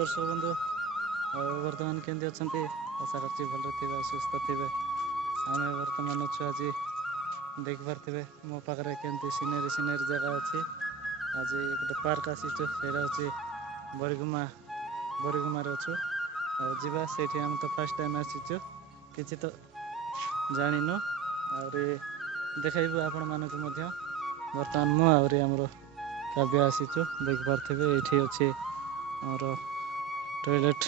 दर्शक बंधु बर्तमान केमती अच्छा आशा कर भल थे सुस्थ थे आम बर्तमान अच्छु आज देख पारे मो पाखे केमती सीनेरी सीनेरी जगह अच्छी आज गोटे पार्क आसीचु से बरगुमा बरगुमार अच्छु आवा से आम तो फास्ट टाइम आसीचु किसी तो जानिनु आहुरी देखु आपण मानक बर्तमान मुझे आमर काव्य आसीचु देख पारे ये अच्छे आमर टॉयलेट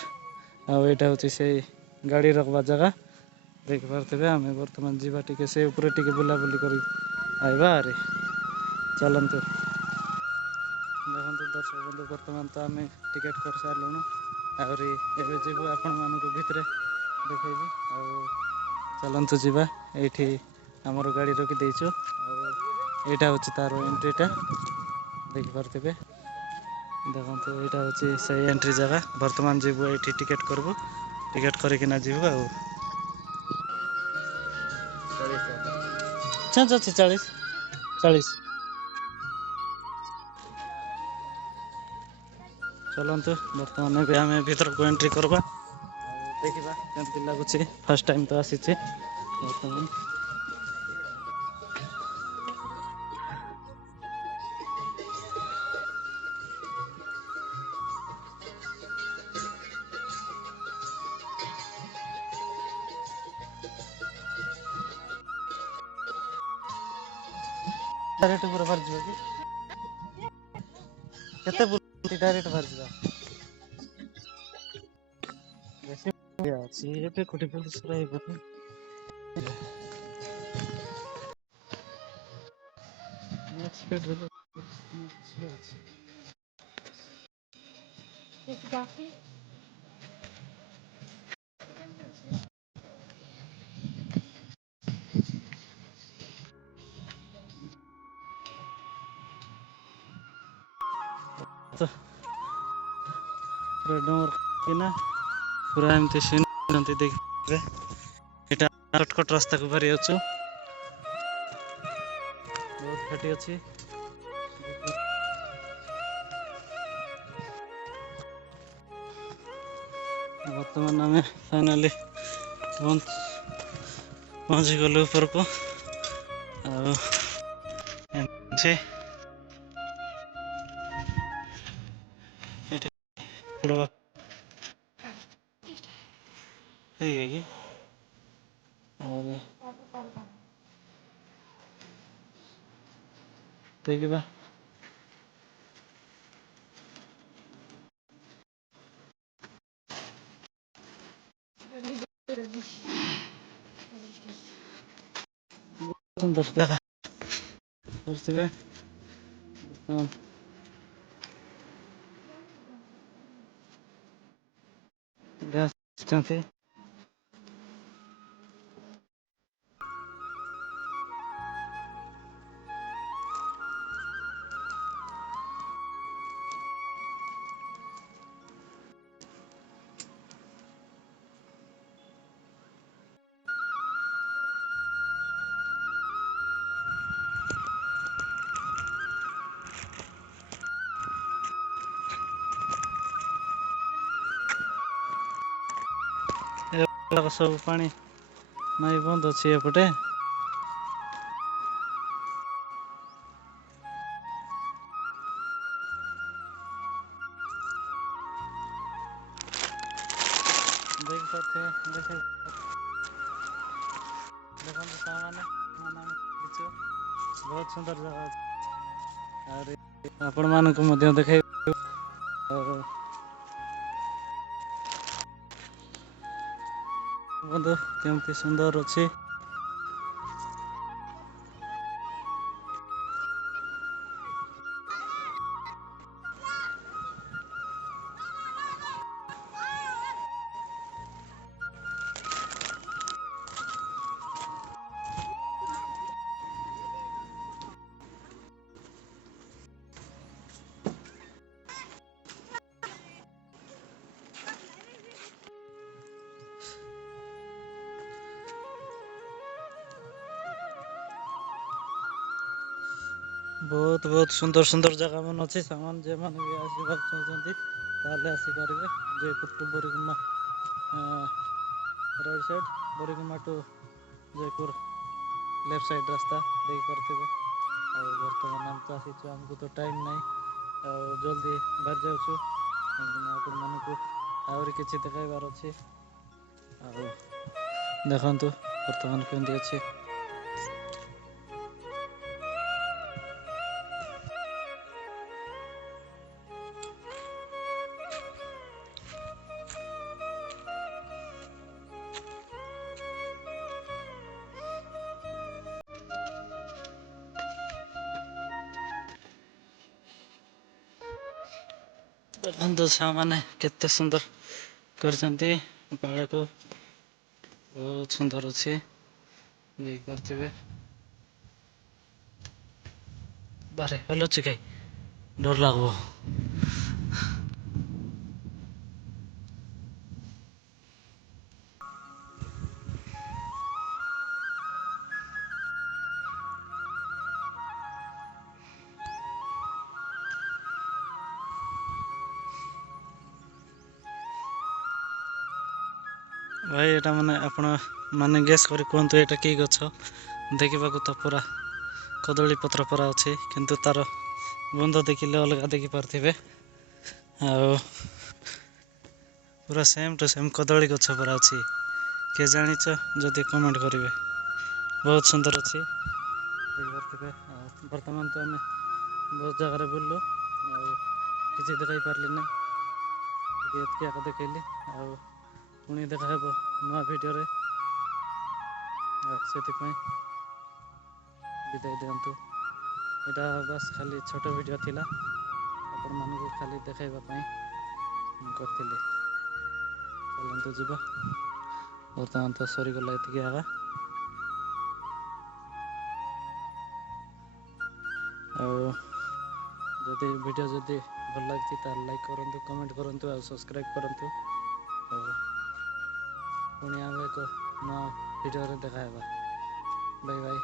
आईटा हूँ से गाड़ी रखवा जगह देख पारे आम बर्तमान जावा टे से ऊपर टे बुलाबुली कर आरे चलतु देखो दर्शक बंधु बर्तमान तो आम टिकेट कर सारूँ आहरी एवं जीव आपण मान भितर देखी चलतु जावा ये आमर गाड़ी रखीदेचु आईटा हूँ तार एंट्रीटा देख पारे देखो यहाँ हूँ से एंट्री जगह बर्तमान जीवु ये टिकेट करबू टिकेट करना जीवु चांस अच्छे 40 चलतु बर्तमान भी आम भर को एंट्री करवा देखा केमती लगुच फर्स्ट टाइम तो आसी बर्तमान डायरेक्ट पूरा बाहर जावा कि केते डायरेक्ट बाहर जावा अच्छी ये कोटी पुलिस रही तो पूरा डोर किना पूरा एमती सीन देखिए यहाँ शॉर्टकट रास्ता को बाहरी अच्छु बहुत फाटी अच्छी बर्तमान आम फाइनाली पहुँची गलु ऊपर को देखा सुंदर जगह सब पानी नाई बंद अच्छी एपटे देख सकते देखे देखो सामान बहुत सुंदर जगह आपण मान को देखे बंधु केमती सुंदर अच्छी बहुत बहुत सुंदर सुंदर जगह मन अच्छे सामान जे मैंने भी आसवाक चाहते ତାହେଲେ ଆସିପାରିବେ Jeypore to Boriguma right side, Boriguma to Jeypore left side ରାସ୍ତା ଦେଖିପାରୁଥିବେ। ଆଉ ବର୍ତ୍ତମାନ ଆମେ ତ ଆସିଛୁ, ଆମକୁ ତ ଟାଇମ୍ ନାହିଁ, ଆଉ ଜଲ୍ଦି ବାହାରି ଯାଉଛୁ କାହିଁକିନା ଆପଣମାନଙ୍କୁ ଆହୁରି କିଛି ଦେଖାଇବାର ଅଛି। ଆଉ ଦେଖନ୍ତୁ ବର୍ତ୍ତମାନ କେମିତି ଅଛି। ଦେଖନ୍ତୁ ସାମାନେ କେତେ ସୁନ୍ଦର କରିଛନ୍ତି ପାହାଡ଼କୁ, ବହୁତ ସୁନ୍ଦର ଅଛି ଦେଖିପାରୁଥିବେ। ବାରେ ହେଲ ଅଛି କାଇ ଡର ଲାଗବ। ଭାଇ ଏଇଟା ମାନେ ଆପଣ ମାନେ ଗେସ୍ କରି କୁହନ୍ତୁ ଏଇଟା କି ଗଛ? ଦେଖିବାକୁ ତ ପୁରା କଦଳୀ ପତ୍ର ପରା ଅଛି, କିନ୍ତୁ ତାର ଗନ୍ଧ ଦେଖିଲେ ଅଲଗା ଦେଖିପାରୁଥିବେ। ଆଉ ପୁରା ସେମ୍ ଟୁ ସେମ୍ କଦଳୀ ଗଛ ପରା ଅଛି। କିଏ ଜାଣିଛ ଯଦି କମେଣ୍ଟ କରିବେ। ବହୁତ ସୁନ୍ଦର ଅଛି ଦେଖିପାରୁଥିବେ। ଆଉ ବର୍ତ୍ତମାନ ତ ଆମେ ବହୁତ ଜାଗାରେ ବୁଲିଲୁ, ଆଉ କିଛି ଦେଖାଇ ପାରିଲି ନାହିଁ, ଟିକେ ଏତିକି ଆଗ ଦେଖେଇଲି। ଆଉ ପୁଣି ଦେଖାହେବ ନୂଆ ଭିଡ଼ିଓରେ, ଆଉ ସେଥିପାଇଁ ବିଦାୟ ଦିଅନ୍ତୁ। ଏଇଟା ବାସ୍ ଖାଲି ଛୋଟ ଭିଡ଼ିଓ ଥିଲା, ଆପଣମାନଙ୍କୁ ଖାଲି ଦେଖାଇବା ପାଇଁ ମୁଁ କରିଥିଲି। ଚାଲନ୍ତୁ ଯିବା, ବର୍ତ୍ତମାନ ତ ସରିଗଲା ଏତିକି ଆଗା। ଆଉ ଯଦି ଭିଡ଼ିଓ ଯଦି ଭଲ ଲାଗୁଛି ତାହେଲେ ଲାଇକ୍ କରନ୍ତୁ, କମେଣ୍ଟ କରନ୍ତୁ, ଆଉ ସବସ୍କ୍ରାଇବ୍ କରନ୍ତୁ। ଆଉ ପୁଣି ଆମେ ଏକ ନୂଆ ଭିଡ଼ିଓରେ ଦେଖା ହେବା। ବାଇ ବାଇ।